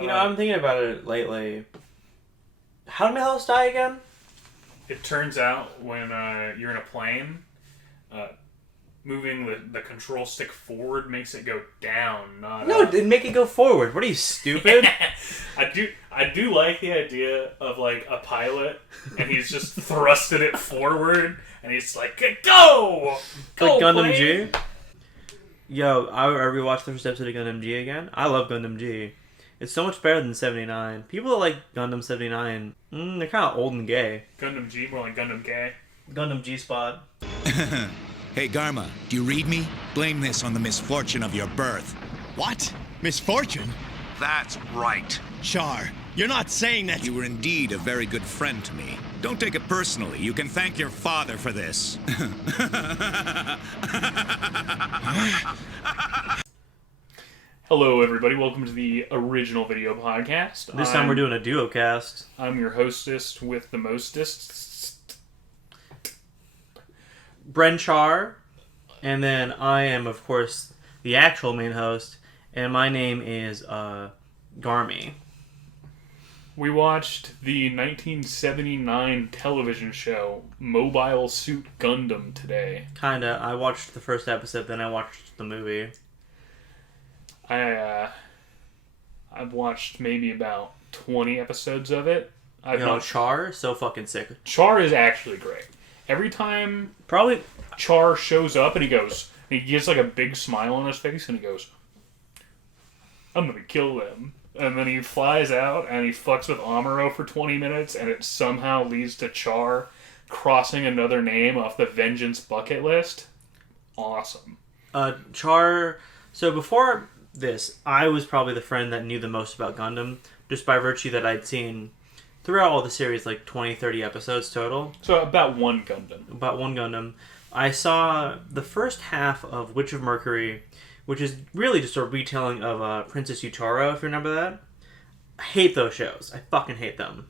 You know, I've been thinking about it lately. How did Milhouse die again? It turns out when you're in a plane, moving the control stick forward makes it go down, not No, it up. didn't make it go forward. What are you, stupid? I do like the idea of like a pilot and he's just thrusted it forward and he's like, go! Go, Like Gundam plane! G? Yo, I rewatched the first episode of Gundam G again. I love Gundam G. It's so much better than 79. People that like Gundam 79, they're kind of old and gay. Gundam G, more like Gundam Gay. Gundam G-Spot. Hey, Garma, do you read me? Blame this on the misfortune of your birth. What? Misfortune? That's right. Char, you're not saying that. You were indeed a very good friend to me. Don't take it personally. You can thank your father for this. Hello, everybody. Welcome to the original video podcast. This time we're doing a duo cast. I'm your hostess with the mostest. Bren Char. And then I am, of course, the actual main host. And my name is Garmy. We watched the 1979 television show Mobile Suit Gundam today. Kinda. I watched the first episode, then I watched the movie. I've watched maybe about 20 episodes of it. Char, so fucking sick. Char is actually great. Every time Probably. Char shows up and he gets like a big smile on his face and he goes, I'm gonna kill them. And then he flies out and he fucks with Amuro for 20 minutes and it somehow leads to Char crossing another name off the Vengeance bucket list. Awesome. Char. So before this, I was probably the friend that knew the most about Gundam, just by virtue that I'd seen throughout all the series like 20, 30 episodes total. So about one Gundam. About one Gundam. I saw the first half of Witch of Mercury, which is really just a retelling of Princess Yutaro, if you remember that. I hate those shows. I fucking hate them.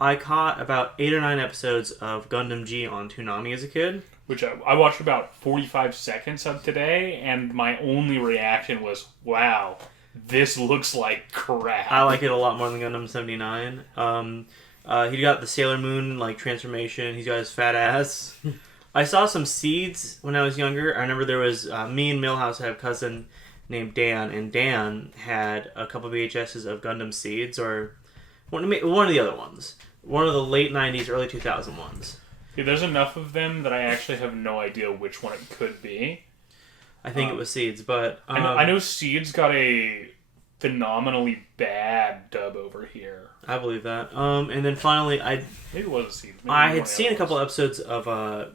I caught about 8 or 9 episodes of Gundam G on Toonami as a kid. Which I watched about 45 seconds of today, and my only reaction was, wow, this looks like crap. I like it a lot more than Gundam 79. He got the Sailor Moon like transformation. He's got his fat ass. I saw some seeds when I was younger. I remember there was me and Milhouse had a cousin named Dan, and Dan had a couple VHSs of Gundam Seeds, or one of the other ones. One of the late 90s, early 2000 ones. Yeah, there's enough of them that I actually have no idea which one it could be. I think it was Seeds, but... I know Seeds got a phenomenally bad dub over here. I believe that. And then finally, Maybe it was a Seeds. Maybe I one had of the seen a others. couple episodes of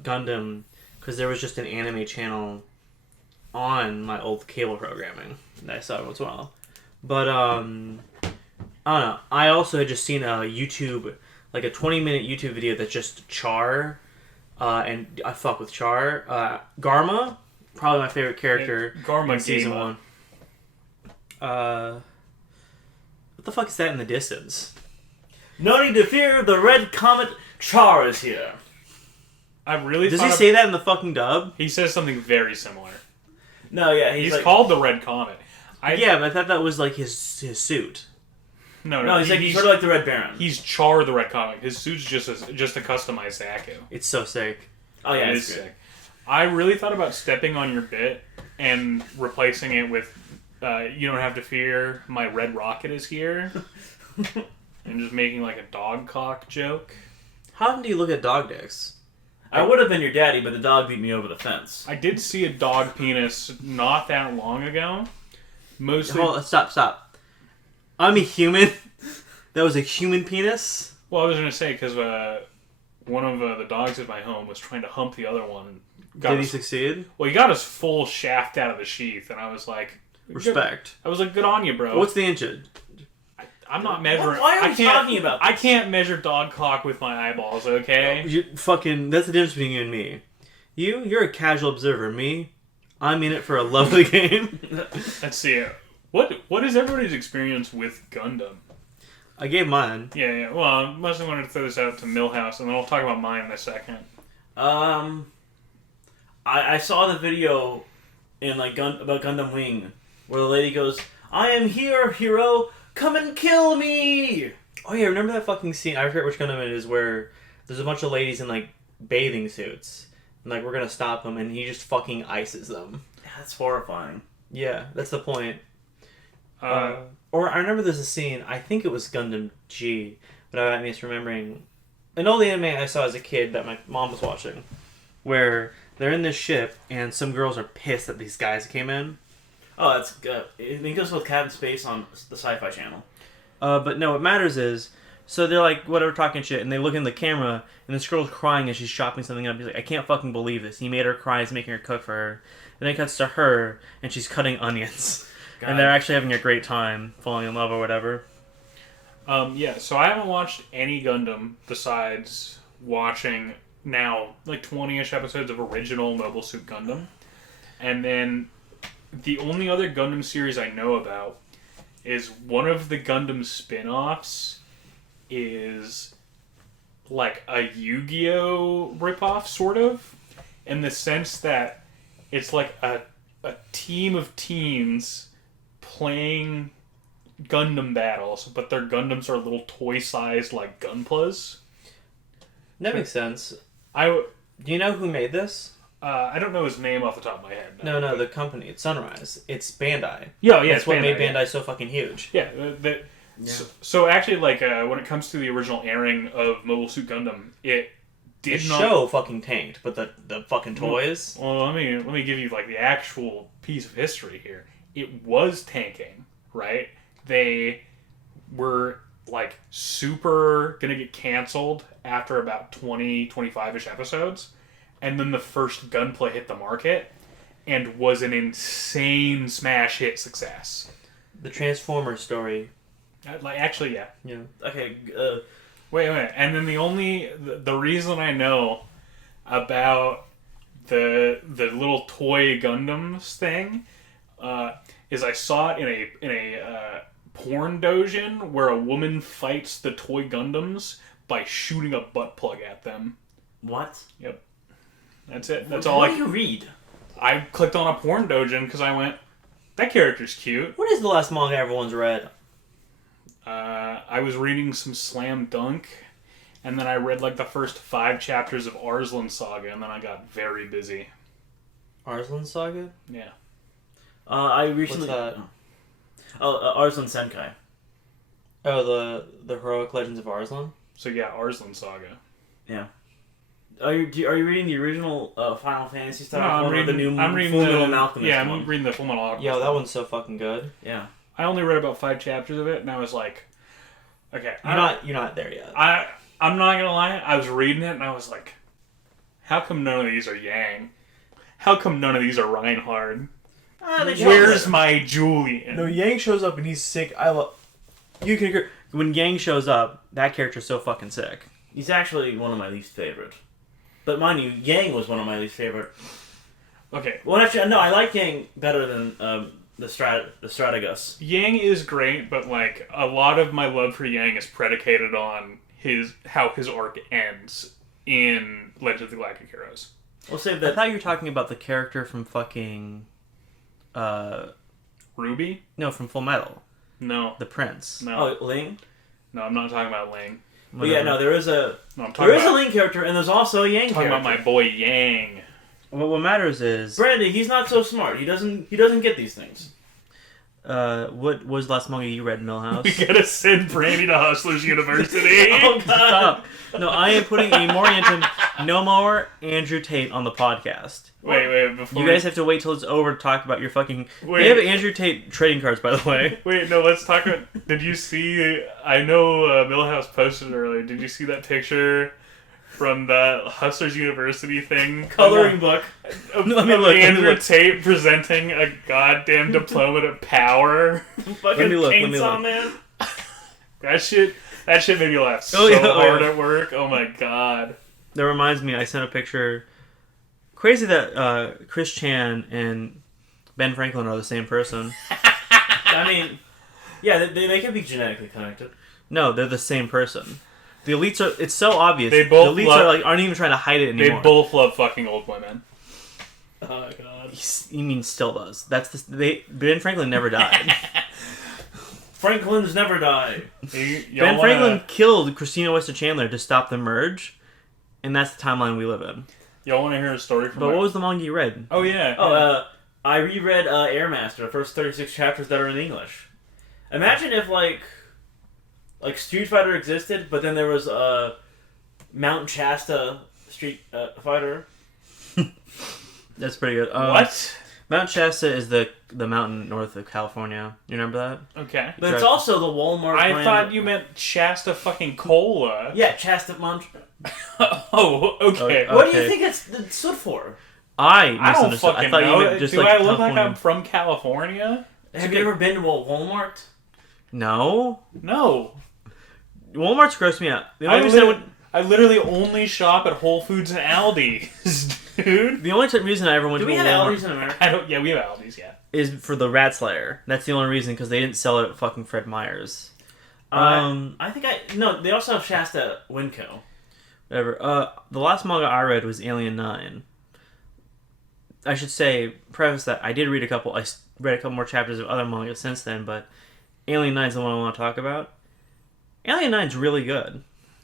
Gundam, because there was just an anime channel on my old cable programming that I saw once in a while. But, I don't know. I also had just seen a YouTube... like a 20-minute YouTube video that's just Char, and I fuck with Char. Garma, probably my favorite character Garma in season Gama. 1. What the fuck is that in the distance? No need to fear, the red comet Char is here. I really Does he say that in the fucking dub? He says something very similar. No, yeah, He's like, called the Red Comet. Yeah, but I thought that was like his suit. No, He's sort of like the Red Baron. He's Char the Red Comet. His suit's just a customized Zaku. It's so sick. Oh yeah, It it's is great. sick. I really thought about stepping on your bit and replacing it with you don't have to fear, my red rocket is here. And just making like a dog cock joke. How often do you look at dog dicks? I would have been your daddy, but the dog beat me over the fence. I did see a dog penis not that long ago. Mostly... Hold on, stop. I'm a human. That was a human penis? Well, I was going to say, because one of the dogs at my home was trying to hump the other one. Did he succeed? Well, he got his full shaft out of the sheath, and I was like... Respect. I was like, good on you, bro. What's the inches? I'm not measuring... Why are we talking about this? I can't measure dog cock with my eyeballs, okay? That's the difference between you and me. You're a casual observer. Me, I'm in it for a lovely game. Let's see. What is everybody's experience with Gundam? I gave mine. Yeah. Well, I mostly wanted to throw this out to Millhouse, and then I'll talk about mine in a second. I saw the video in about Gundam Wing where the lady goes, "I am here, hero. come and kill me. Oh yeah, remember that fucking scene? I forget which Gundam it is where there's a bunch of ladies in like bathing suits, and like we're gonna stop them, and he just fucking ices them. That's horrifying. Yeah, that's the point. Or I remember there's a scene. I think it was Gundam G, but I'm misremembering. An old anime I saw as a kid that my mom was watching, where they're in this ship and some girls are pissed that these guys came in. Oh, that's good. I think it goes with Captain Space on the Sci-Fi Channel. But no, what matters is, so they're like, whatever, talking shit, and they look in the camera, and this girl's crying as she's chopping something up. He's like, I can't fucking believe this. He made her cry, he's making her cook for her. Then it cuts to her, and she's cutting onions. God. And they're actually having a great time, falling in love or whatever. Yeah, so I haven't watched any Gundam besides watching now like 20-ish episodes of original Mobile Suit Gundam. And then the only other Gundam series I know about is one of the Gundam spin-offs is like a Yu-Gi-Oh! Ripoff, sort of, in the sense that it's like a team of teens playing Gundam battles, but their Gundams are little toy-sized, like, Gunplas. That makes sense. Do you know who made this? I don't know his name off the top of my head. No, the company. It's Sunrise. It's Bandai. Yeah, That's what made Bandai Bandai so fucking huge. Yeah, so actually, like, when it comes to the original airing of Mobile Suit Gundam, it did the not... show fucking tanked, but the fucking toys... Well, let me give you, like, the actual piece of history here. It was tanking, right? They were, like, super gonna get canceled after about 20, 25-ish episodes. And then the first Gunpla hit the market and was an insane smash hit success. The Transformers story. Actually, yeah. Yeah. Okay. Wait. And then the reason I know about the little toy Gundams thing is I saw it in a porn doujin where a woman fights the toy Gundams by shooting a butt plug at them. What? Yep. That's it. That's all. all What do you read? I clicked on a porn doujin because I went, that character's cute. What is the last manga everyone's read? I was reading some Slam Dunk, and then I read like the first 5 chapters of Arslan Saga, and then I got very busy. Arslan Saga? Yeah. I recently... What's that? Arslan Senkai. Oh, the Heroic Legends of Arslan? So yeah, Arslan Saga. Yeah. Are you reading the original Final Fantasy stuff? No, I'm reading the new I'm reading Full the Metal Alchemist yeah, one? I'm reading the Full Metal Alchemist. Yo, that one's so fucking good. Yeah. I only read about 5 chapters of it, and I was like, okay, You're not there yet. I'm not gonna lie. I was reading it, and I was like, how come none of these are Yang? How come none of these are Reinhard? Where's my Julian? No, Yang shows up and he's sick. You can agree. When Yang shows up, that character's so fucking sick. He's actually one of my least favorite. But mind you, Yang was one of my least favorite. Okay. Well, actually, no, I like Yang better than the Stratagus. Yang is great, but like a lot of my love for Yang is predicated on how his arc ends in Legend of the Galactic Heroes. We'll save I that. thought you were talking about the character from fucking... Ruby? No, from Full Metal. No. The Prince. No. Oh, Ling? No, I'm not talking about Ling. But yeah, no, there is a I'm Ling character, and there's also a Yang talking character. about my boy Yang. Well, what matters is... Brandy, he's not so smart. He doesn't get these things. What was the last manga you read, Millhouse? We gotta send Brandy to Hustlers University. Oh, God. Stop. No, I am putting a more into no more Andrew Tate on the podcast. Wait, before You guys have to wait till it's over to talk about your fucking... Wait. They have Andrew Tate trading cards, by the way. Wait, no, let's talk about... Did you see... I know Millhouse posted it earlier. Did you see that picture from that Hustlers University thing? Coloring book. Of Let me look, Andrew Tate presenting a goddamn diploma of power. Fucking look, let me Chainsaw look. Man. That shit made me laugh so Oh, yeah, hard yeah. at work. Oh my god. That reminds me, I sent a picture... Crazy that Chris Chan and Ben Franklin are the same person. I mean, yeah, they could be genetically connected. No, they're the same person. The elites are... It's so obvious. They both the elites love- aren't even trying to hide it They anymore. both love fucking old women. Oh god. You mean still does. Ben Franklin never died. Franklin's never die. Ben Franklin killed Christina Wester Chandler to stop the merge, and that's the timeline we live in. Y'all want to hear a story from? But what was the manga you read? Oh yeah. I reread Airmaster, the first 36 chapters that are in English. Imagine if like Street Fighter existed, but then there was Mount Shasta Street Fighter. That's pretty good. What? Mount Shasta is the mountain north of California. You remember that? Okay. But it's also the Walmart I brand. thought you meant Shasta fucking Cola. Yeah, Shasta Mount. Oh, okay. What do you think it stood for? I don't misunderstood. fucking I thought know. you meant just Do like I look California. like I'm from California? Have you ever been to a Walmart? No. No. Walmart's grossed me out. The only reason I literally only shop at Whole Foods and Aldi's, dude. the only reason I ever went Do to we a have Walmart Aldi's in America? Yeah, we have Aldi's, yeah. is for the Rat Slayer. That's the only reason, because they didn't sell it at fucking Fred Meyer's. No, they also have Shasta Winco. Whatever. The last manga I read was Alien 9. I should preface that I did read I read a couple more chapters of other manga since then, but Alien 9 is the one I want to talk about. Alien 9 is really good.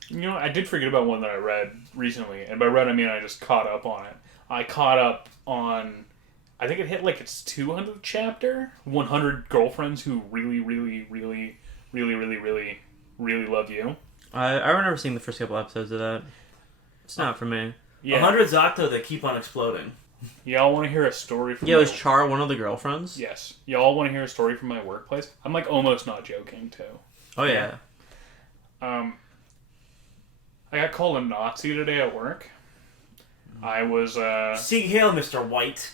You know, I did forget about one that I read recently, and by read I mean I just caught up on it. I caught up on, I think it hit like its 200th chapter, 100 Girlfriends Who Really, Really, Really, Really, Really, Really, Really Love You. I remember seeing the first couple episodes of that. It's not for me. Yeah. 100 Zacto that keep on exploding. Y'all want to hear a story from Yeah, was Char one of the girlfriends? Yes. Y'all want to hear a story from my workplace? I'm like almost not joking, too. Oh, yeah. I got called a Nazi today at work. I was, Sieg Heil, Mr. White.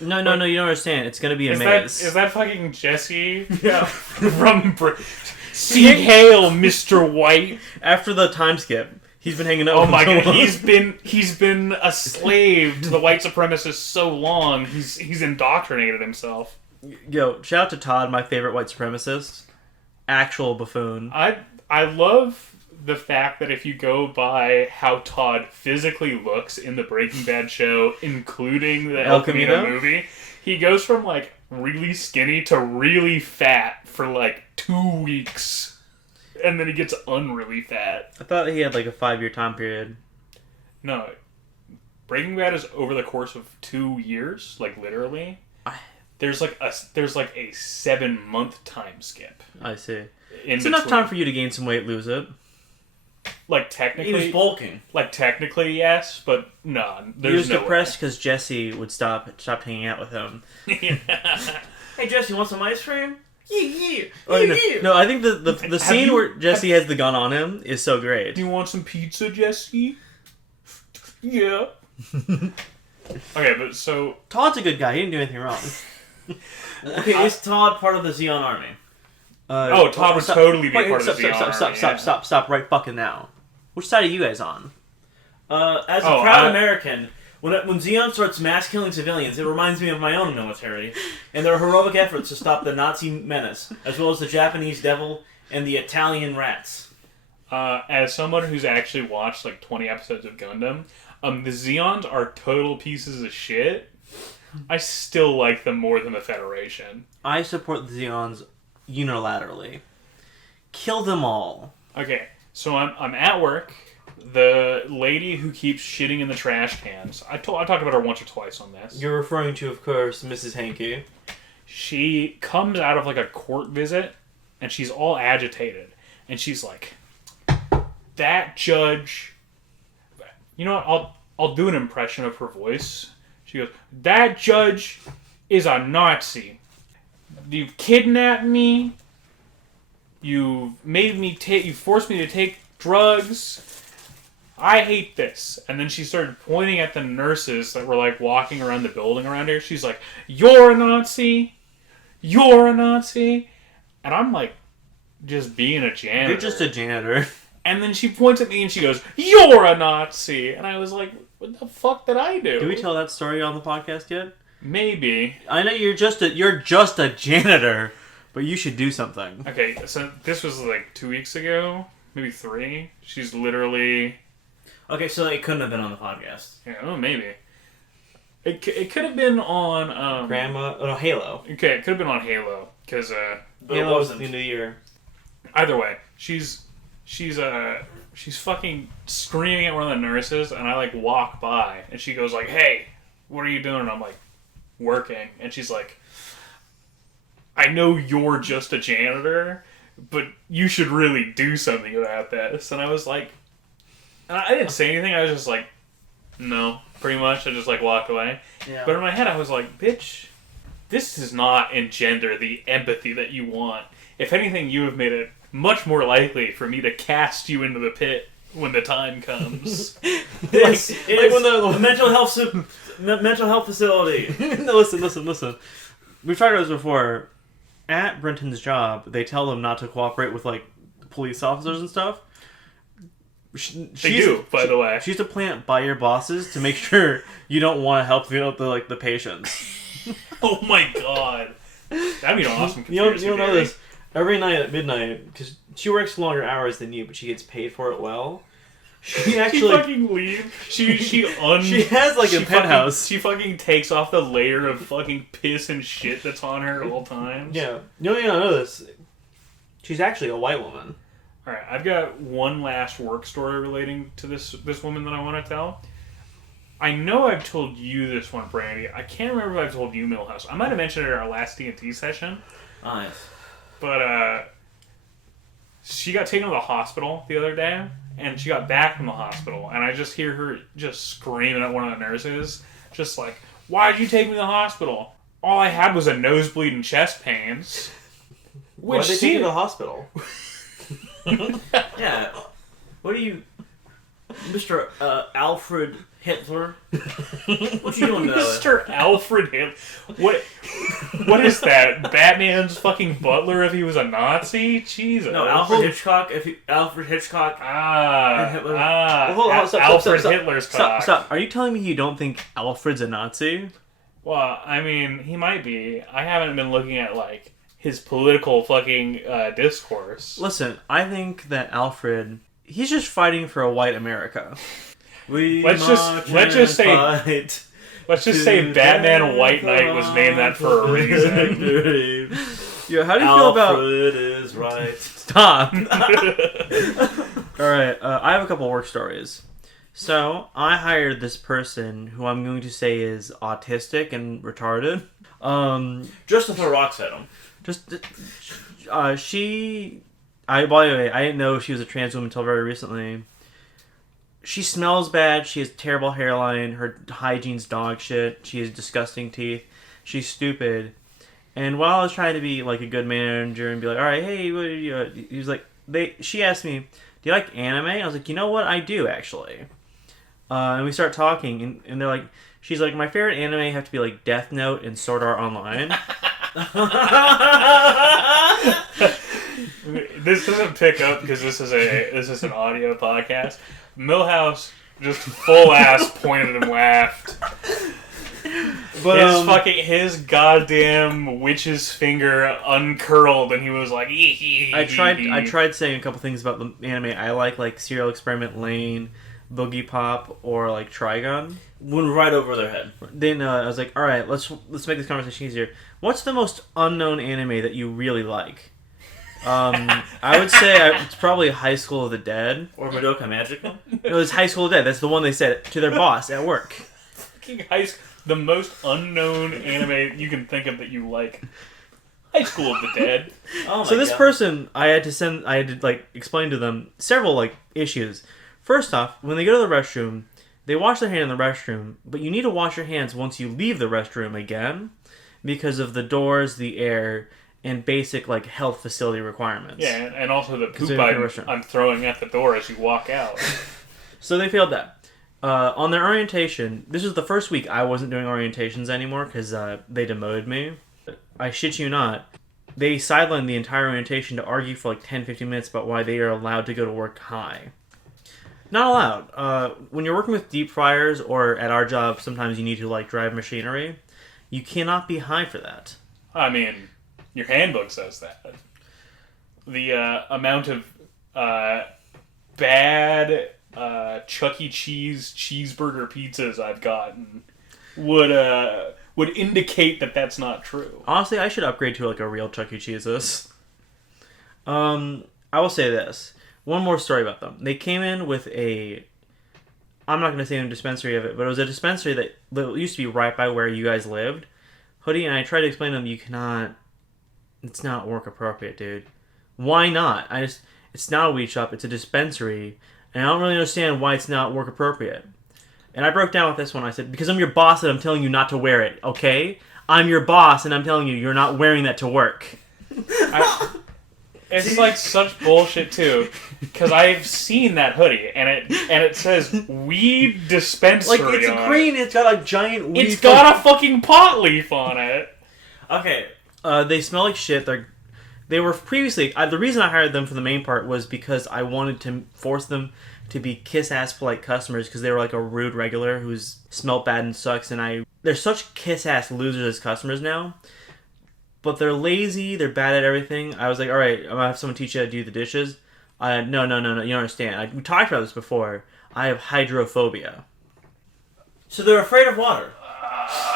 No, you don't understand. It's going to be a Is maze. that fucking Jesse? Yeah. From Sieg Heil, Mr. White. After the time skip, he's been hanging out Oh with my him god, so long. he's been a slave to the white supremacists so long. He's indoctrinated himself. Yo, shout out to Todd, my favorite white supremacist. Actual buffoon. I love the fact that if you go by how Todd physically looks in the Breaking Bad show, including the El Camino movie, he goes from like really skinny to really fat for like 2 weeks. And then he gets unreally fat. I thought he had like a 5-year time period. No. Breaking Bad is over the course of 2 years, like literally. There's like a 7-month time skip. I see. It's enough time for you to gain some weight, lose it. Like He technically, was bulking. like technically yes, but no. There's He was no depressed because Jesse would stop hanging out with him. way. Hey, Jesse, you want some ice cream? Yeah. Oh, no, I think the scene where Jesse has the gun on him is so great. Do you want some pizza, Jesse? Yeah. Okay, but so Todd's a good guy. He didn't do anything wrong. Okay, is Todd part of the Xeon army? Todd would totally be part of the Xeon Army, Stop right fucking now. Which side are you guys on? As a proud American, when Xeon starts mass killing civilians, it reminds me of my own military and their heroic efforts to stop the Nazi menace, as well as the Japanese devil and the Italian rats. As someone who's actually watched like 20 episodes of Gundam, the Zeons are total pieces of shit. I still like them more than the Federation. I support the Zeons unilaterally. Kill them all. Okay, so I'm at work. The lady who keeps shitting in the trash cans. I talked about her once or twice on this. You're referring to, of course, Mrs. Hankey. She comes out of like a court visit, and she's all agitated, and she's like, "That judge." You know what? I'll do an impression of her voice. She goes, "That judge is a Nazi. You've kidnapped me. You made me you forced me to take drugs. I hate this." And then she started pointing at the nurses that were like walking around the building around her. She's like, "You're a Nazi. You're a Nazi." And I'm like, just being a janitor. You're just a janitor. And then she points at me and she goes, "You're a Nazi." And I was like, what the fuck did I do? Did we tell that story on the podcast yet? Maybe. I know you're just a janitor, but you should do something. Okay, so this was like 2 weeks ago, maybe 3. She's literally... Okay, so it couldn't have been on the podcast. Yeah, oh, maybe. It could have been on Halo. Okay, it could have been on Halo because Halo was at the end of the year. either way, she's fucking screaming at one of the nurses, and I like walk by, and she goes like, "Hey, what are you doing?" And I'm like, "Working," and she's like, "I know you're just a janitor, but you should really do something about this." And I was like, and I didn't say anything. I was just like, "No," pretty much. I just like walked away. Yeah. But in my head, I was like, "Bitch, this does not engender the empathy that you want. If anything, you have made it much more likely for me to cast you into the pit when the time comes." This like is when a mental health facility. No, listen. We've talked about this before. At Brenton's job, they tell them not to cooperate with like police officers and stuff. They do, by the way. She used to plant by your bosses to make sure you don't want to help the patients. Oh my god. That'd be an awesome You don't know this. Every night at midnight, because she works longer hours than you, but she gets paid for it well. She actually fucking leaves. She has like a penthouse. She fucking takes off the layer of fucking piss and shit that's on her at all times. Yeah. You don't know this. She's actually a white woman. Alright, I've got one last work story relating to this woman that I want to tell. I know I've told you this one, Brandy. I can't remember if I've told you, Millhouse. I might have mentioned it at our last D&T session. Nice. But, she got taken to the hospital the other day, and she got back from the hospital, and I just hear her just screaming at one of the nurses, just like, "Why'd you take me to the hospital? All I had was a nosebleed and chest pains." Why'd they take you to the hospital? Yeah. What are you, Mr. Alfred Hitler? What you doing, Mr. Alfred Hitler? What is that? Batman's fucking butler if he was a Nazi? Jesus. No, Alfred Hitchcock. Alfred Hitchcock. Hitler. Well, hold on, stop, Alfred stop. Hitler's cock. Stop. Are you telling me you don't think Alfred's a Nazi? Well, I mean, he might be. I haven't been looking at like his political fucking discourse. Listen, I think that Alfred, he's just fighting for a white America. Let's just say Batman White Knight was named that for a reason. Yeah, how do you feel about... Alfred is right. Stop. Alright, I have a couple work stories. So, I hired this person who I'm going to say is autistic and retarded. Just to throw rocks at him. By the way, I didn't know she was a trans woman until very recently. She smells bad. She has terrible hairline. Her hygiene's dog shit. She has disgusting teeth. She's stupid. And while I was trying to be like a good manager and be like, all right, hey, what are you? He was like, she asked me, do you like anime? I was like, you know what? I do actually. And we start talking, and they're like, she's like, my favorite anime have to be like Death Note and Sword Art Online. This doesn't pick up because this is an audio podcast. Millhouse just full ass pointed and laughed. But his goddamn witch's finger uncurled, and he was like, I tried saying a couple things about the anime I like Serial Experiment Lane, Boogie Pop, or like Trigun. Went right over their head. Then I was like, all right, let's make this conversation easier. What's the most unknown anime that you really like? I would say it's probably High School of the Dead. Or Madoka Magica? It was High School of the Dead. That's the one they said to their boss at work. Fucking the most unknown anime you can think of that you like. High School of the Dead. Oh my so this God. person, I had to like explain to them several like issues. First off, when they go to the restroom, they wash their hand in the restroom, but you need to wash your hands once you leave the restroom again because of the doors, the air, and basic like health facility requirements. Yeah, and also the poop I'm throwing at the door as you walk out. So they failed that. On their orientation, this was the first week I wasn't doing orientations anymore because they demoted me. I shit you not. They sidelined the entire orientation to argue for like 10-15 minutes about why they are allowed to go to work high. Not allowed. When you're working with deep fryers or at our job, sometimes you need to like drive machinery. You cannot be high for that. I mean, your handbook says that. The amount of bad Chuck E. Cheese cheeseburger pizzas I've gotten would indicate that that's not true. Honestly, I should upgrade to like a real Chuck E. Cheese's. I will say this. One more story about them. They came in with I'm not going to say the dispensary of it, but it was a dispensary that used to be right by where you guys lived. Hoodie, and I tried to explain to them, it's not work appropriate, dude. Why not? It's not a weed shop, it's a dispensary, and I don't really understand why it's not work appropriate. And I broke down with this one. I said, because I'm your boss and I'm telling you not to wear it, okay? I'm your boss and I'm telling you you're not wearing that to work. It's like such bullshit too, because I've seen that hoodie and it says weed dispensary. Like it's on green, it. it's got a giant weed. It's got a fucking pot leaf on it. Okay. They smell like shit. They were previously. The reason I hired them for the main part was because I wanted to force them to be kiss-ass polite customers because they were like a rude regular who's smelled bad and sucks. And they're such kiss-ass losers as customers now. But they're lazy. They're bad at everything. I was like, all right, I'm gonna have someone teach you how to do the dishes. No. You don't understand. We talked about this before. I have hydrophobia. So they're afraid of water.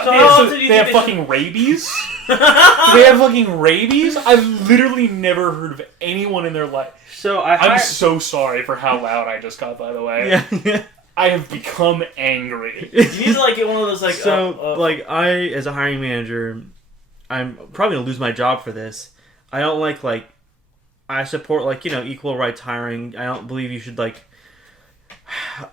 They have fucking rabies? They have fucking rabies? I've literally never heard of anyone in their life. So I'm so sorry for how loud I just got, by the way. Yeah. I have become angry. You need to like get one of those like. I, as a hiring manager, I'm probably gonna lose my job for this. I don't like I support equal rights hiring. I don't believe you should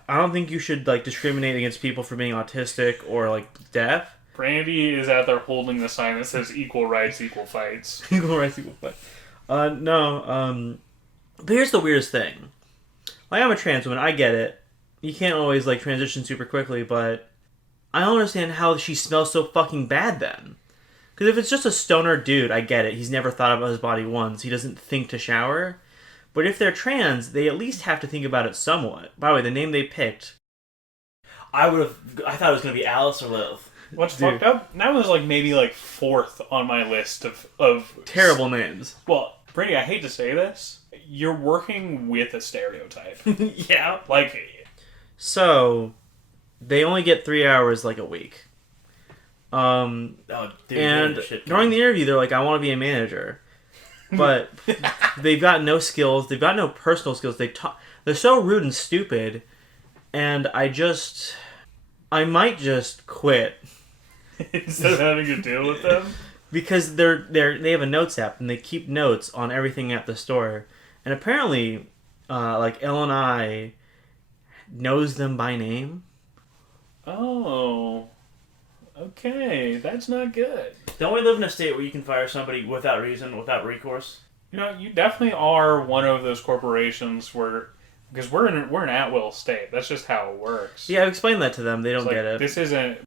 I don't think you should discriminate against people for being autistic or deaf. Brandy is out there holding the sign that says equal rights, equal fights. Equal rights, equal fights. No. But here's the weirdest thing. I'm a trans woman. I get it. You can't always transition super quickly, but I don't understand how she smells so fucking bad then. Because if it's just a stoner dude, I get it. He's never thought about his body once. He doesn't think to shower. But if they're trans, they at least have to think about it somewhat. By the way, the name they picked... I thought it was going to be Alice or Liv. What's fucked up? That was maybe fourth on my list of terrible names. Well, Brandy, I hate to say this. You're working with a stereotype. Yeah. So, they only get 3 hours a week. Dude, and during the interview, they're like, I want to be a manager. But they've got no skills. They've got no personal skills. They're so rude and stupid. And I might just quit. Instead of having to deal with them? Because they have a notes app and they keep notes on everything at the store. And apparently, L&I knows them by name. Oh. Okay, that's not good. Don't we live in a state where you can fire somebody without reason, without recourse? You definitely are one of those corporations because we're an at-will state. That's just how it works. Yeah, I've explained that to them. They don't get it. This isn't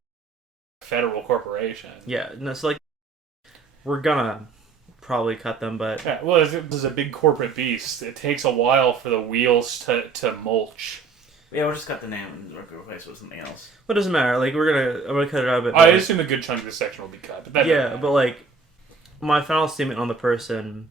a federal corporation. Yeah, no, it's we're gonna probably cut them, but... Yeah, well, this is a big corporate beast. It takes a while for the wheels to mulch. Yeah, we'll just cut the name and replace it with something else. But it doesn't matter. I'm gonna cut it out a bit. I assume a good chunk of this section will be cut. But my final statement on the person,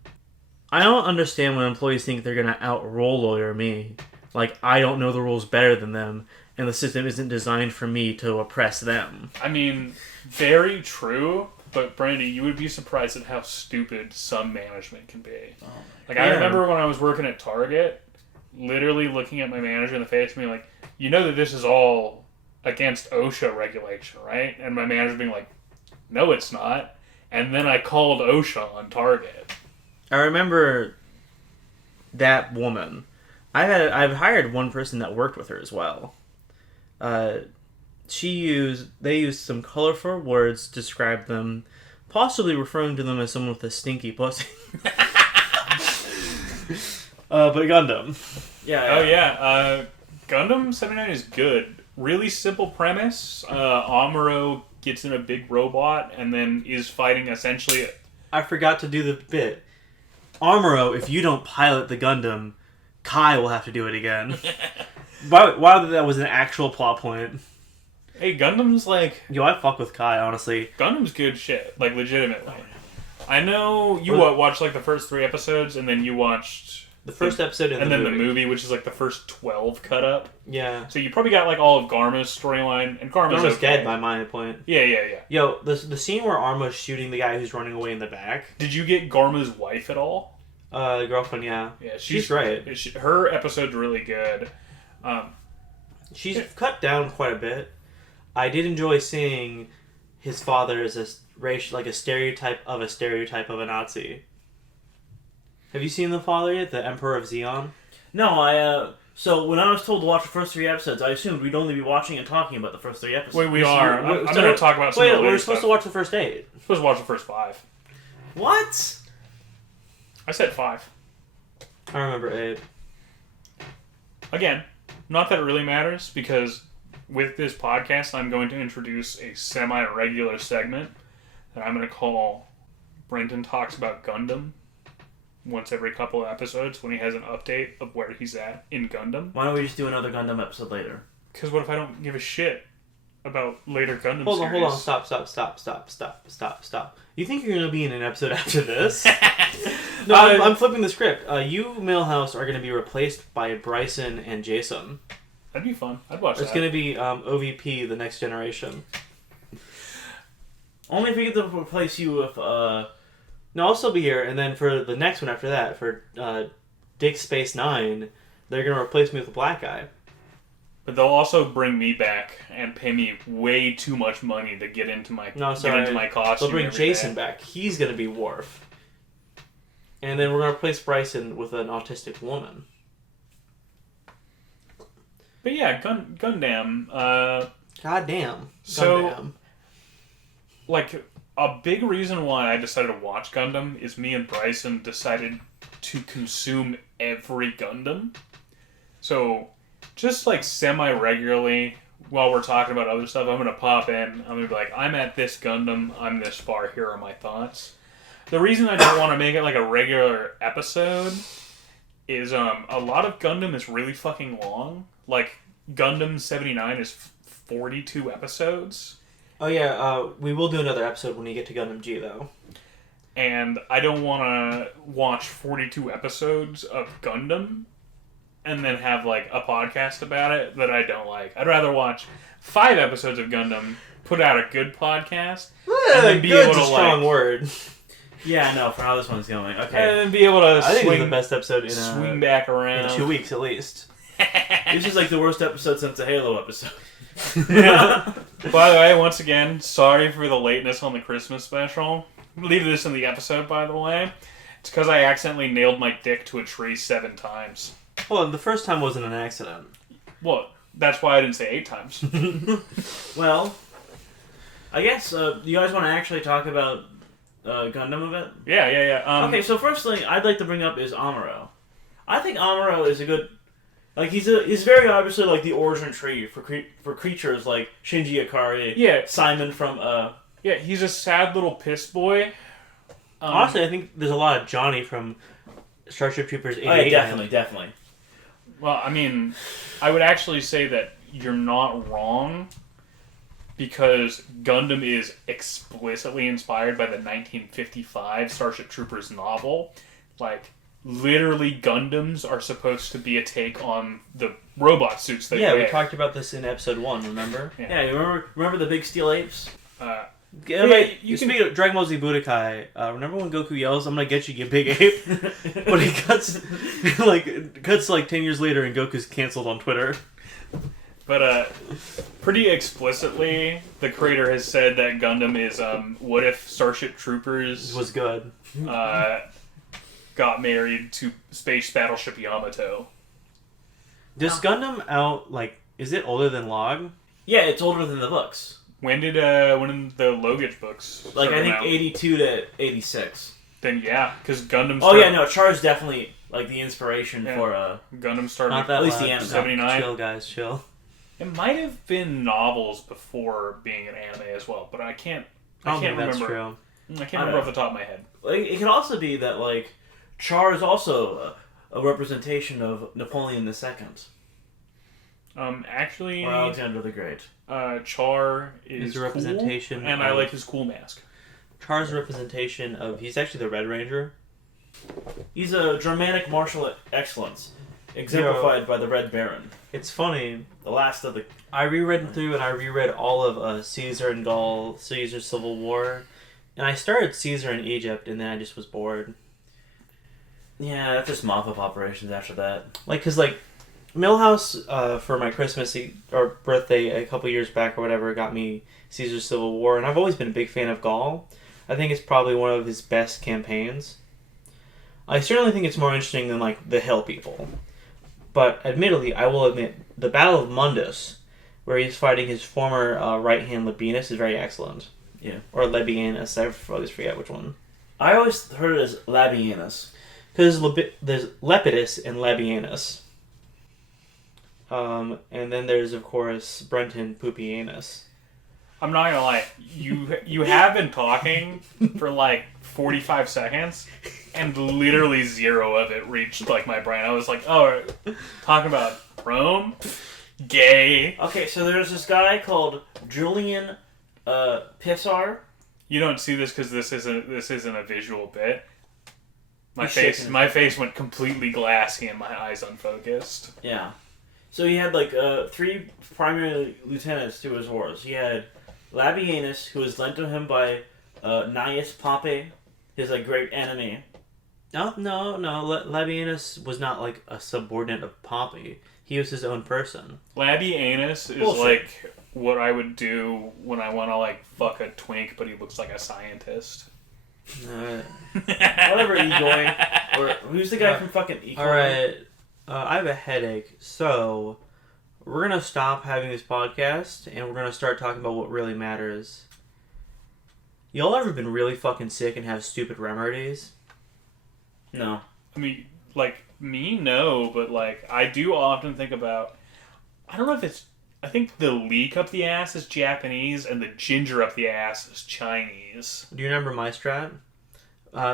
I don't understand when employees think they're gonna out-role lawyer me. I don't know the rules better than them, and the system isn't designed for me to oppress them. I mean, very true. But Brandy, you would be surprised at how stupid some management can be. Oh, I remember when I was working at Target, literally looking at my manager in the face and being like, you know that this is all against OSHA regulation, right? And my manager being like, no, it's not. And then I called OSHA on Target. I remember that woman. I've hired one person that worked with her as well. They used some colorful words to describe them, possibly referring to them as someone with a stinky pussy. But Gundam. Yeah. Gundam 79 is good. Really simple premise. Amuro gets in a big robot and then is fighting essentially... I forgot to do the bit. Amuro, if you don't pilot the Gundam, Kai will have to do it again. Wow, that was an actual plot point. Hey, Gundam's Yo, I fuck with Kai, honestly. Gundam's good shit. Legitimately. I know you watched the first 3 episodes and then you watched The first episode and then the movie, which is like the first 12 cut up. Yeah. So you probably got like all of Garma's storyline, and Garma's okay. dead by my point. Yeah. Yo, the scene where Arma's shooting the guy who's running away in the back. Did you get Garma's wife at all? The girlfriend, yeah. Yeah, she's great. Her episode's really good. She's cut down quite a bit. I did enjoy seeing his father as a stereotype of a Nazi. Have you seen the father yet? The Emperor of Zeon? No, so when I was told to watch the first 3 episodes, I assumed we'd only be watching and talking about the first 3 episodes. Wait, we are. I'm going to talk about some of the we're later supposed stuff. to watch the first 8. We're supposed to watch the first 5. What? I said 5. I remember 8. Again, not that it really matters, because with this podcast, I'm going to introduce a semi-regular segment that I'm going to call Brenton Talks About Gundam. Once every couple of episodes when he has an update of where he's at in Gundam. Why don't we just do another Gundam episode later? Because what if I don't give a shit about later Gundam Hold series? on. Stop. You think you're going to be in an episode after this? No, I'm flipping the script. You, Millhouse, are going to be replaced by Bryson and Jason. That'd be fun. I'd watch that. It's going to be OVP, The Next Generation. Only if we get to replace you with, No, I'll still be here, and then for the next one after that, for Dick Space 9, they're going to replace me with a black guy. But they'll also bring me back and pay me way too much money to get into my costume. They'll bring Jason back. He's going to be Worf. And then we're going to replace Bryson with an autistic woman. But yeah, Gundam. Goddamn. So, Gundam. like, a big reason why I decided to watch Gundam is me and Bryson decided to consume every Gundam. So, just like semi-regularly, while we're talking about other stuff, I'm going to pop in. I'm going to be like, I'm at this Gundam, I'm this far, here are my thoughts. The reason I don't want to make it like a regular episode is a lot of Gundam is really fucking long. Like, Gundam 79 is 42 episodes. Oh yeah, we will do another episode when you get to Gundam G, though. And I don't want to watch 42 episodes of Gundam and then have, like, a podcast about it that I don't like. I'd rather watch 5 episodes of Gundam, put out a good podcast, and then be able to, a strong word. Yeah, I know, for how this one's going. Okay. And then be able to I think it's the best episode in swing back around. in 2 weeks, at least. This is like the worst episode since the Halo episode. By the way, once again, sorry for the lateness on the Christmas special. Leave this in the episode, by the way. It's because I accidentally nailed my dick to a tree 7 times. Well, the first time wasn't an accident. Well, that's why I didn't say 8 times. Well, I guess, you guys want to actually talk about Gundam a bit? Yeah. Okay, so first thing I'd like to bring up is Amuro. I think Amuro is a good... Like, he's very obviously, like, the origin tree for creatures like Shinji Ikari, Yeah. Simon from, Yeah, he's a sad little piss boy. Honestly, I think there's a lot of Johnny from Starship Troopers 88. Oh, yeah, definitely. Well, I mean, I would actually say that you're not wrong, because Gundam is explicitly inspired by the 1955 Starship Troopers novel. Like, literally, Gundams are supposed to be a take on the robot suits they wear. We talked about this in episode 1, remember? Yeah, you remember the big steel apes? You speak of Dragon Ball Z Budokai, remember when Goku yells, "I'm gonna get you, you big ape"? But he cuts like 10 years later and Goku's cancelled on Twitter. But pretty explicitly, the creator has said that Gundam is what if Starship Troopers was good. Got married to Space Battleship Yamato. Does Gundam out, like, is it older than Log? Yeah, it's older than the books. When did the Logich books Like, I think out? 82 to 86. Then yeah, because Gundam Oh yeah, no, Char's definitely, like, the inspiration for, Gundam started Not that at least the loud. anime. 79. Chill, guys, chill. It might have been novels before being an anime as well, but I can't remember. That's true. I can't remember off the top of my head. Like, it can also be that, like, Char is also a representation of Napoleon II. Actually, Or Alexander the Great. Char is a representation cool, and I of- like his cool mask. Char's representation of, he's actually the Red Ranger. He's a dramatic martial excellence, exemplified by the Red Baron, It's funny. the last of the. I reread through and I reread all of Caesar and Gaul, Caesar's Civil War, and I started Caesar in Egypt, and then I just was bored. Yeah, that's just mop-up operations after that. Like, cause like, Millhouse for my Christmas or birthday a couple years back or whatever got me Caesar's Civil War, and I've always been a big fan of Gaul. I think it's probably one of his best campaigns. I certainly think it's more interesting than like the Hill people, but admittedly, I will admit the Battle of Mundus, where he's fighting his former right hand Labienus, is very excellent. Yeah. Or Labienus, I always forget which one. I always heard it as Labienus. Because there's Lepidus and Labienus. And then there's, of course, Brenton Pupienus. I'm not gonna lie, you have been talking for like 45 seconds, and literally zero of it reached like my brain. I was like, oh, talking about Rome, gay. Okay, so there's this guy called Julian Pissar. You don't see this because this isn't a visual bit. My He's face went completely glassy and my eyes unfocused. Yeah. So he had like 3 primary lieutenants to his horse. He had Labienus, who was lent to him by Gnaeus Pompey, his like great enemy. No. Labienus was not like a subordinate of Pompey. He was his own person. Labienus is Bullshit. like what I would do when I want to like fuck a twink, but he looks like a scientist. Whatever, Egoy. Or who's the guy from fucking Egoy? Alright, I have a headache, so we're going to stop having this podcast, and we're going to start talking about what really matters. Y'all ever been really fucking sick and have stupid remedies? No. I mean, like, me, no, but, like, I do often think about... I don't know if it's... I think the leek up the ass is Japanese, and the ginger up the ass is Chinese. Do you remember my strat?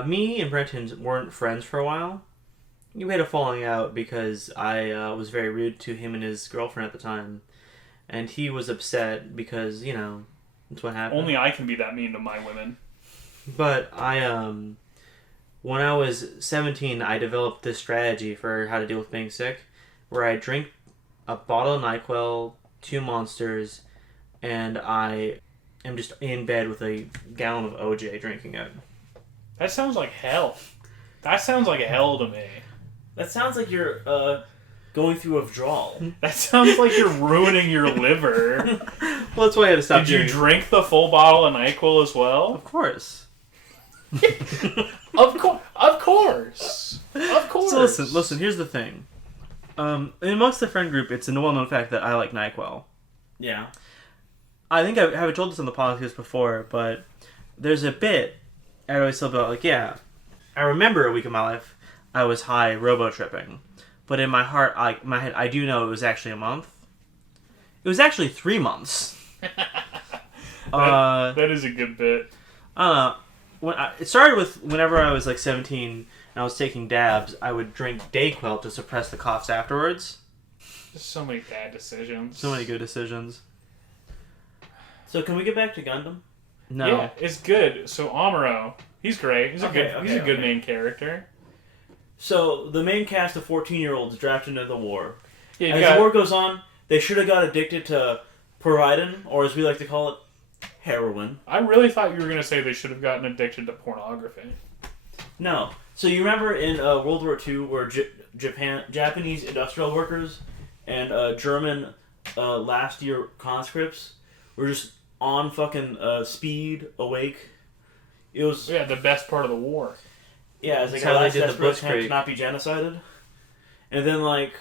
Me and Brenton weren't friends for a while. We had a falling out because I was very rude to him and his girlfriend at the time. And he was upset because, you know, that's what happened. Only I can be that mean to my women. But when I was 17, I developed this strategy for how to deal with being sick, where I drink a bottle of NyQuil, 2 Monsters, and I am just in bed with a gallon of OJ drinking it. That sounds like hell. That sounds like hell to me. That sounds like you're going through a withdrawal. That sounds like you're ruining your liver. Well, that's why I had to stop Did you doing it. drink the full bottle of NyQuil as well? Of course. Of course. So listen, here's the thing. Amongst the friend group, it's a well-known fact that I like NyQuil. Yeah. I think I haven't told this on the podcast before, but there's a bit I always tell about, like, yeah, I remember a week of my life I was high robo-tripping, but in my heart, my head, I do know it was actually a month. It was actually 3 months. That is a good bit. I don't know. It started with whenever I was like 17 and I was taking dabs, I would drink Dayquil to suppress the coughs afterwards. There's so many bad decisions. So many good decisions. So can we get back to Gundam? No. Yeah, it's good. So Amuro, he's great. He's a good Okay. main character. So the main cast of 14-year-olds drafted into the war. Yeah, As the war goes on, they should have got addicted to Poridon, or as we like to call it, heroin. I really thought you were going to say they should have gotten addicted to pornography. No. So you remember in World War II where Japanese industrial workers and German last-year conscripts were just on fucking speed, awake? It was... Yeah, the best part of the war. Yeah, as That's like how a they last did the desperate attempt Blitzkrieg. to not be genocided. And then, like,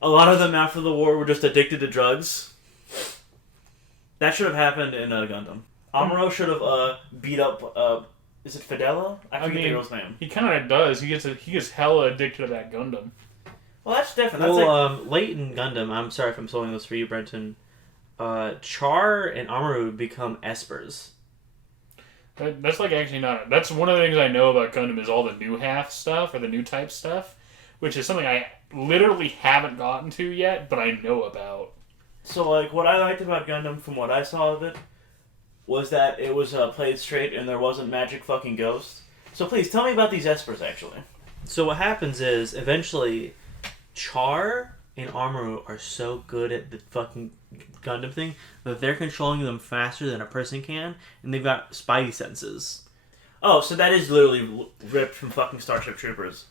a lot of them after the war were just addicted to drugs. That should have happened in Gundam. Amuro should have beat up, is it Fidela? I forget the girl's name. He kind of does. He gets hella addicted to that Gundam. Well, that's different. That's Well, late in Gundam, I'm sorry if I'm spoiling this for you, Brenton, Char and Amaru become espers. That's like actually not... That's one of the things I know about Gundam is all the new half stuff, or the new type stuff, which is something I literally haven't gotten to yet, but I know about. So, like, what I liked about Gundam from what I saw of it was that it was played straight and there wasn't magic fucking ghosts. So please tell me about these espers. Actually, So what happens is eventually, Char and Armor are so good at the fucking Gundam thing that they're controlling them faster than a person can, and they've got spidey senses. oh, so that is literally ripped from fucking Starship Troopers.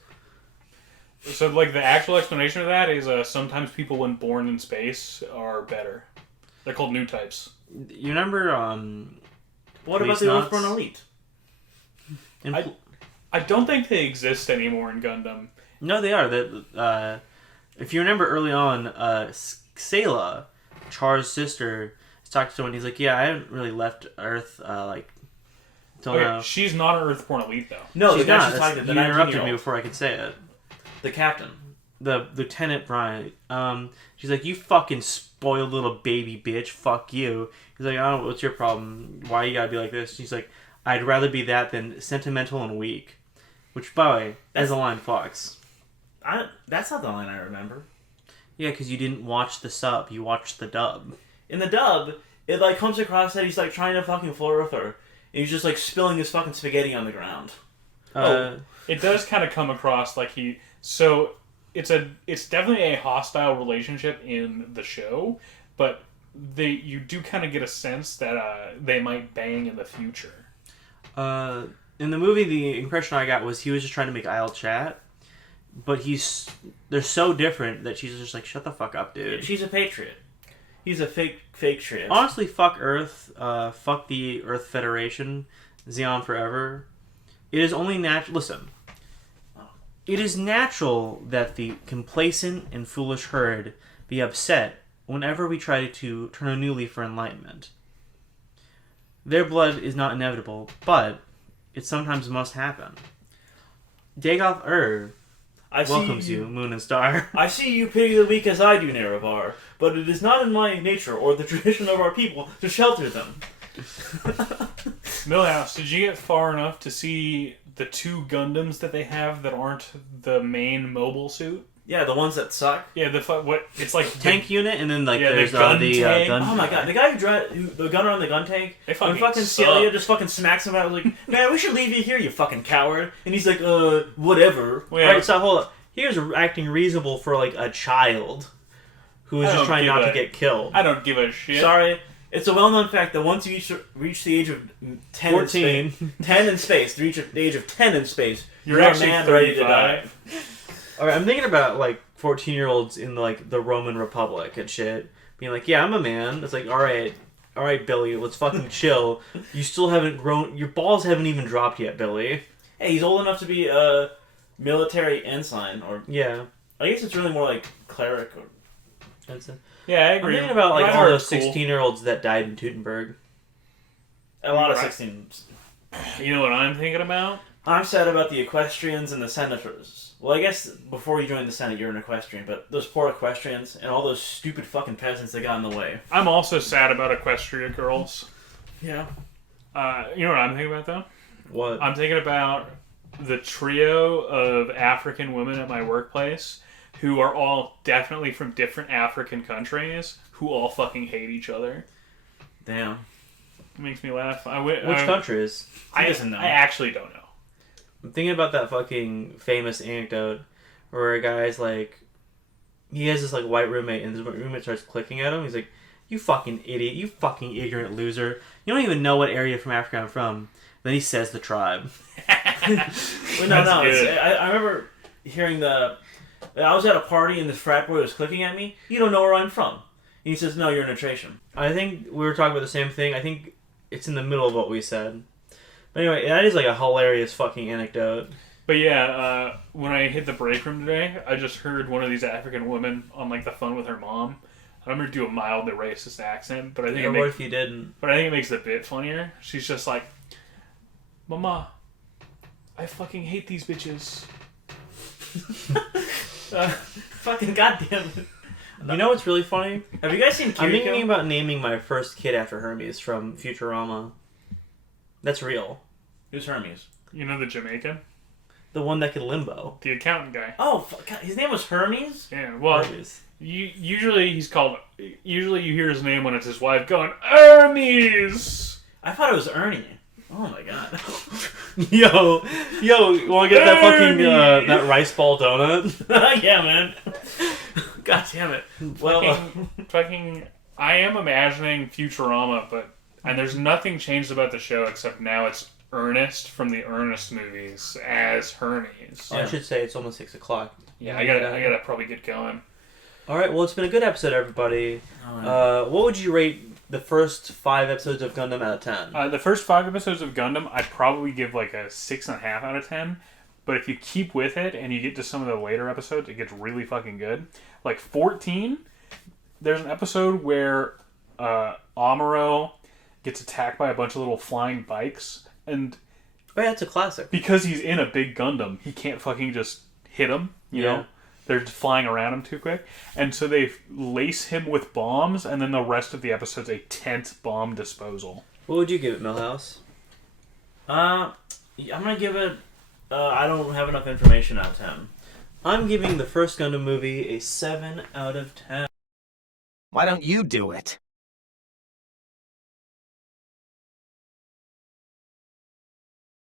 So, like, the actual explanation of that is sometimes people, when born in space, are better. They're called new types. You remember? What Police about the knots? Earthborn Elite? I don't think they exist anymore in Gundam. No, they are. If you remember early on, Sayla, Char's sister, is talking to someone. He's like, "Yeah, I haven't really left Earth. Till Okay, now." she's not an Earthborn Elite, though. No, She's the guy not. she's talking to, the You interrupted 19-year-old. me before I could say it. The captain. The Lieutenant Brian. She's like, "You fucking spoiled little baby bitch. Fuck you." He's like, "Oh, what's your problem? Why you gotta be like this?" She's like, "I'd rather be that than sentimental and weak." Which, by the way, as a line fucks. That's not the line I remember. Yeah, because you didn't watch the sub. You watched the dub. In the dub, it like comes across that he's like trying to fucking flirt with her, and he's just like spilling his fucking spaghetti on the ground. It does kind of come across like he... So, it's definitely a hostile relationship in the show, but you do kind of get a sense that they might bang in the future. In the movie, the impression I got was he was just trying to make Isle chat, but they're so different that she's just like, shut the fuck up, dude. She's a patriot. He's a fake patriot. Honestly, fuck Earth. Fuck the Earth Federation. Xeon forever. It is only natural. Listen. It is natural that the complacent and foolish herd be upset whenever we try to turn a new leaf for enlightenment. Their blood is not inevitable, but it sometimes must happen. Dagoth welcomes you, Moon and Star. I see you pity the weak as I do, Nerevar, but it is not in my nature or the tradition of our people to shelter them. Millhouse, did you get far enough to see the two Gundams that they have that aren't the main mobile suit? Yeah, the ones that suck. Yeah, it's like Tank unit, and then like Yeah, the there's gun the tank. gun. Oh my god, the guy the gunner on the gun tank, They when fucking suck. Celia just fucking smacks him out, like, man, we should leave you here, you fucking coward. And he's like, whatever. Well, yeah, Alright, so hold up. He was acting reasonable for like a child who was I just don't trying give not a- to get killed. I don't give a shit. Sorry. It's a well-known fact that once you reach the age of 10 14. in space, 10 in space, to reach the age of 10 in space, You're a actually man ready to die. 35. Alright, I'm thinking about like 14-year-olds in like the Roman Republic and shit, being like, yeah, I'm a man. It's like, alright, Billy, let's fucking chill. You still haven't grown. Your balls haven't even dropped yet, Billy. Hey, he's old enough to be a military ensign, or Yeah. I guess it's really more like cleric. Or That's it. Yeah, I I'm agree. thinking about like all Reinhardt's those cool. 16-year-olds that died in Teutonberg. a lot of Right. 16. You know what I'm thinking about? I'm sad about the equestrians and the senators. Well, I guess before you joined the Senate, you're an equestrian, but those poor equestrians and all those stupid fucking peasants that got in the way. I'm also sad about Equestria girls. Yeah. You know what I'm thinking about, though? What? I'm thinking about the trio of African women at my workplace who are all definitely from different African countries who all fucking hate each other. Damn. It makes me laugh. Which countries? He doesn't know. I actually don't know. I'm thinking about that fucking famous anecdote where a guy's like, he has this like white roommate, and his roommate starts clicking at him. He's like, "You fucking idiot! You fucking ignorant loser! You don't even know what area from Africa I'm from." Then he says the tribe. Well, no, That's no. good. I remember hearing I was at a party and this frat boy was clicking at me. You don't know where I'm from. And he says, no, you're an Atratian. I think we were talking about the same thing. I think it's in the middle of what we said. But anyway, that is like a hilarious fucking anecdote. But yeah, when I hit the break room today, I just heard one of these African women on like the phone with her mom. I'm gonna do a mildly racist accent, but I think Yeah, what if you didn't? it makes it a bit funnier. She's just like, "Mama, I fucking hate these bitches." Fucking goddamn it. You know what's really funny? Have you guys seen Kiriko? I'm thinking about naming my first kid after Hermes from Futurama. That's real. Who's Hermes? You know the Jamaican, The one that could limbo. the accountant guy. Oh, God, his name was Hermes? Yeah, well, Hermes. usually you hear his name when it's his wife going Hermes. I thought it was Ernie. Oh my god. Yo, you want to get that fucking that rice ball donut? Yeah, man. God damn it. Well, Fucking, I am imagining Futurama, and there's nothing changed about the show except now it's Ernest from the Ernest movies as Hermes. I should say it's almost 6 o'clock. Yeah, I gotta probably get going. All right, well, it's been a good episode, everybody. What would you rate the first 5 episodes of Gundam out of 10? The first 5 episodes of Gundam, I'd probably give like a 6.5 out of 10. But if you keep with it and you get to some of the later episodes, it gets really fucking good. Like 14, there's an episode where Amuro gets attacked by a bunch of little flying bikes, and Oh, yeah, it's a classic. because he's in a big Gundam, he can't fucking just hit him, you know? They're just flying around him too quick. And so they lace him with bombs, and then the rest of the episode's a tense bomb disposal. What would you give it, Millhouse? I'm gonna give it. I don't have enough information out of 10. I'm giving the first Gundam movie a 7 out of 10. Why don't you do it?